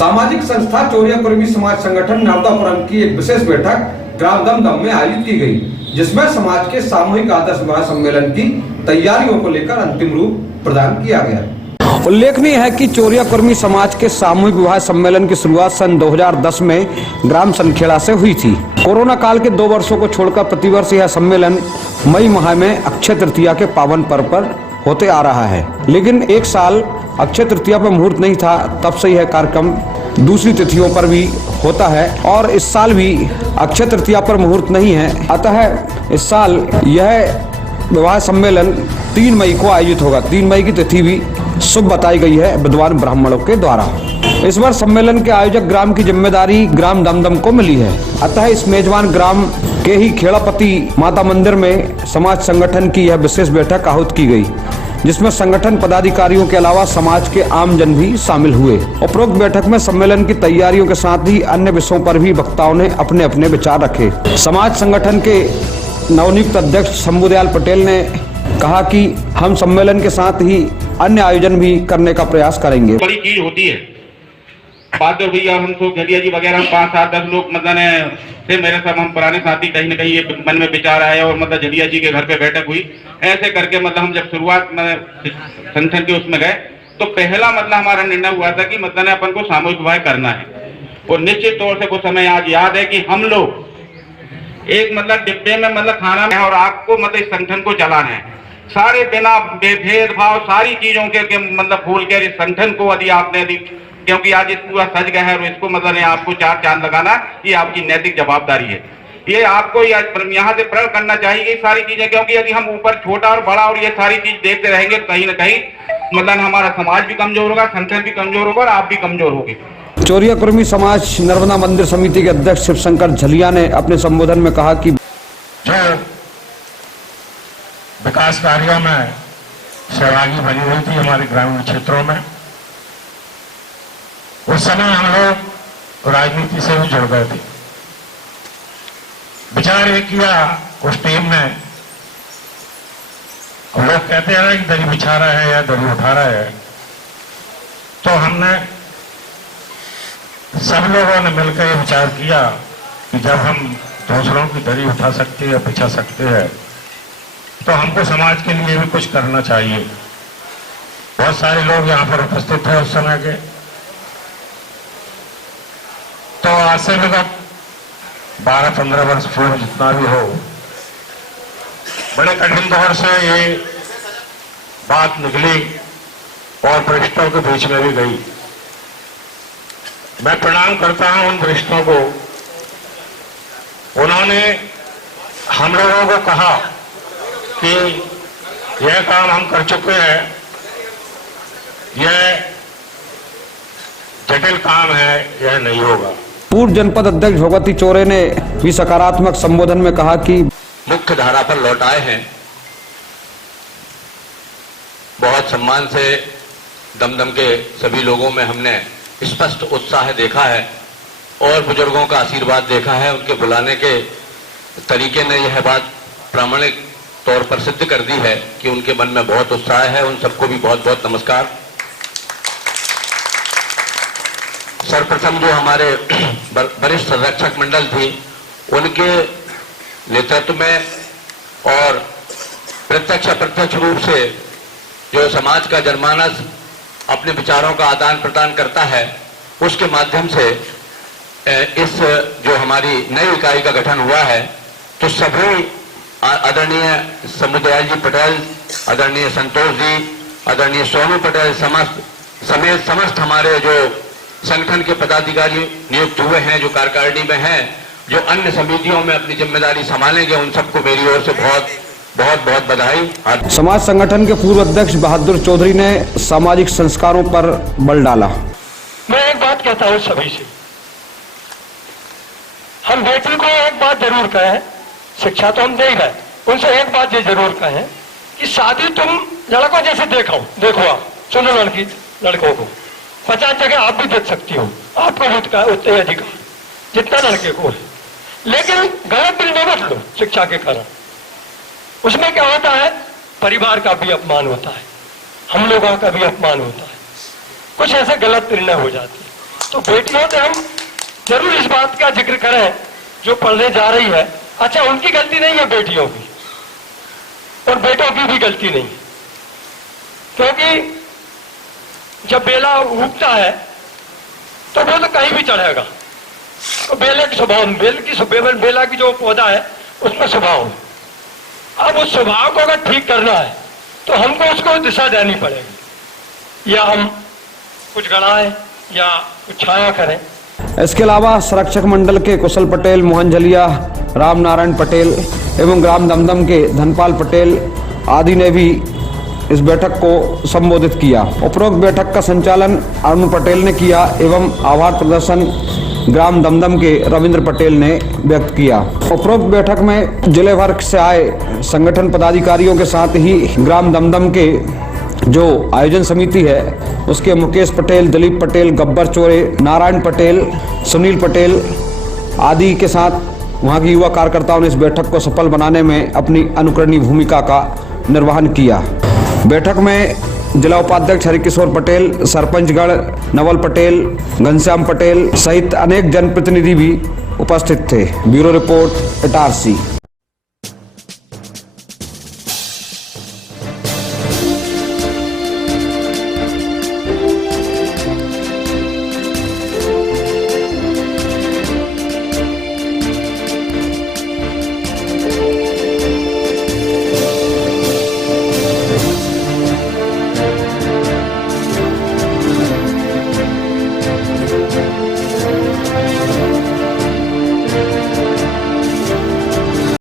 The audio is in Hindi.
सामाजिक संस्था चोरिया कुर्मी समाज संगठन नर्मदापुरम की एक विशेष बैठक ग्राम दमदम में आयोजित की गई, जिसमें समाज के सामूहिक आदर्श विवाह सम्मेलन की तैयारियों को लेकर अंतिम रूप प्रदान किया गया। उल्लेखनीय है कि चोरिया कुर्मी समाज के सामूहिक विवाह सम्मेलन की शुरुआत सन 2010 में ग्राम सनखेड़ा से हुई थी। कोरोना काल के 2 वर्षों को छोड़कर प्रतिवर्ष यह सम्मेलन मई माह में अक्षय तृतीया के पावन पर्व पर होते आ रहा है, लेकिन एक साल अक्षय तृतीया पर मुहूर्त नहीं था, तब से यह कार्यक्रम दूसरी तिथियों पर भी होता है और इस साल भी अक्षय तृतीया पर मुहूर्त नहीं है। अतः इस साल यह विवाह सम्मेलन 3 मई को आयोजित होगा। 3 मई की तिथि भी शुभ बताई गई है विद्वान ब्राह्मणों के द्वारा। इस बार सम्मेलन के आयोजक ग्राम की जिम्मेदारी ग्राम दमदम को मिली है, अतः इस मेजबान ग्राम के ही खेड़ापति माता मंदिर में समाज संगठन की यह विशेष बैठक आहूत की गई, जिसमें संगठन पदाधिकारियों के अलावा समाज के आम जन भी शामिल हुए। उपरोक्त बैठक में सम्मेलन की तैयारियों के साथ ही अन्य विषयों पर भी वक्ताओं ने अपने अपने विचार रखे। समाज संगठन के नवनियुक्त अध्यक्ष शंभुदयाल पटेल ने कहा कि हम सम्मेलन के साथ ही अन्य आयोजन भी करने का प्रयास करेंगे। बड़ी चीज होती है, बहादुर भैया हम तो गलिया जी वगैरह 5-7-10 लोग मतलब थे मेरे सब, हम पुराने साथी कहीं न कहीं ये मन में विचार आया और मतलब जलिया जी के घर पे बैठक हुई। ऐसे करके मतलब हम जब शुरुआत में संगठन के उसमें गए तो पहला मतलब हमारा निर्णय हुआ था कि मतलब अपन को सामूहिक विवाह करना है। और निश्चित तौर से वो समय आज याद है कि हम लोग एक मतलब डिब्बे में मतलब खाना है और आपको मतलब इस संगठन को चलाना है, सारे बिना भेदभाव सारी चीजों के मतलब भूल कर इस संगठन को यदि आपने क्योंकि आज इस पूरा सज गया है और इसको मतलब आपको 4 चांद लगाना, ये आपकी नैतिक जवाबदारी है। ये आपको यहाँ से प्रण करना चाहिए ये सारी चीजें, क्योंकि यदि हम ऊपर छोटा और बड़ा और ये सारी चीज देखते रहेंगे कहीं ना कहीं मतलब हमारा समाज भी कमजोर होगा, संगठन भी कमजोर होगा और आप भी कमजोर होगी। चोरिया कुर्मी समाज नर्मदा मंदिर समिति के अध्यक्ष शिवशंकर झलिया ने अपने संबोधन में कहा कि जो विकास कार्यों में सहभागी बनी हुई थी हमारे ग्रामीण क्षेत्रों में, उस समय हम लोग राजनीति से भी जुड़ गए थे। विचार ये किया उस टीम ने, लोग कहते हैं ना कि दरी बिछा रहा है या दरी उठा रहा है, तो हमने सब लोगों ने मिलकर ये विचार किया कि जब हम दूसरों की दरी उठा सकते हैं या बिछा सकते हैं तो हमको समाज के लिए भी कुछ करना चाहिए। बहुत सारे लोग यहाँ पर उपस्थित थे उस समय के, तो आज से लगभग 12-15 वर्ष पूर्व जितना भी हो, बड़े कठिन दौर से ये बात निकली और वरिष्ठों के बीच में भी गई। मैं प्रणाम करता हूं उन वरिष्ठों को, उन्होंने हम लोगों को कहा कि यह काम हम कर चुके हैं, यह जटिल काम है, यह नहीं होगा। पूर्व जनपद अध्यक्ष भगवती चोरे ने भी सकारात्मक संबोधन में कहा कि मुख्य धारा पर लौट आए हैं। बहुत सम्मान से दमदम के सभी लोगों में हमने स्पष्ट उत्साह देखा है और बुजुर्गों का आशीर्वाद देखा है। उनके बुलाने के तरीके ने यह बात प्रामाणिक तौर पर सिद्ध कर दी है कि उनके मन में बहुत उत्साह है। उन सबको भी बहुत बहुत नमस्कार। सर्वप्रथम जो हमारे वरिष्ठ संरक्षक मंडल थी, उनके नेतृत्व में और प्रत्यक्ष अप्रत्यक्ष रूप से जो समाज का जनमानस अपने विचारों का आदान प्रदान करता है, उसके माध्यम से इस जो हमारी नई इकाई का गठन हुआ है, तो सभी आदरणीय शंभुदयाल जी पटेल, आदरणीय संतोष जी, आदरणीय सोनू पटेल समेत समस्त हमारे जो संगठन के पदाधिकारी नियुक्त हुए हैं, जो कार्यकारिणी में हैं, जो अन्य समितियों में अपनी जिम्मेदारी संभालेंगे, उन सबको मेरी ओर से बहुत बहुत बहुत बधाई। समाज संगठन के पूर्व अध्यक्ष बहादुर चौधरी ने सामाजिक संस्कारों पर बल डाला। मैं एक बात कहता हूं सभी से, हम बेटी को एक बात जरूर कहें, शिक्षा तो हम दे गए, उनसे एक बात ये जरूर कहें कि शादी तुम लड़कों जैसे देखो आप सुनो लड़कों को 50 जगह आप भी देख सकती हो, आपको उतने अधिकार जितना लड़के को है, लेकिन गलत निर्णय मत लो शिक्षा के कारण। उसमें क्या होता है, परिवार का भी अपमान होता है, हम लोगों का भी अपमान होता है, कुछ ऐसे गलत निर्णय हो जाते हैं। तो बेटियों से हम जरूर इस बात का जिक्र करें जो पढ़ने जा रही है। अच्छा, उनकी गलती नहीं है बेटियों की, और बेटों की भी गलती नहीं, क्योंकि जब बेला उगता है तो वो तो कहीं भी चढ़ेगा। तो बेले के स्वभाव, बेला की जो पौधा है उसमें स्वभाव है। अब उस स्वभाव को अगर ठीक करना है तो हमको उसको दिशा देनी पड़ेगी, या हम कुछ गड़ाएं या कुछ छाया करें। इसके अलावा संरक्षक मंडल के कुशल पटेल, मोहन झलिया, राम नारायण पटेल एवं ग्राम दमदम के धनपाल पटेल आदि ने भी इस बैठक को संबोधित किया। उपरोक्त बैठक का संचालन अरुण पटेल ने किया एवं आभार प्रदर्शन ग्राम दमदम के रविंद्र पटेल ने व्यक्त किया। उपरोक्त बैठक में जिले भर से आए संगठन पदाधिकारियों के साथ ही ग्राम दमदम के जो आयोजन समिति है उसके मुकेश पटेल, दिलीप पटेल, गब्बर चोरे, नारायण पटेल, सुनील पटेल आदि के साथ वहां की युवा कार्यकर्ताओं ने इस बैठक को सफल बनाने में अपनी अनुकरणीय भूमिका का निर्वहन किया। बैठक में जिला उपाध्यक्ष हरिकिशोर पटेल, सरपंचगण नवल पटेल, घनश्याम पटेल सहित अनेक जनप्रतिनिधि भी उपस्थित थे। Bureau report Itarsi.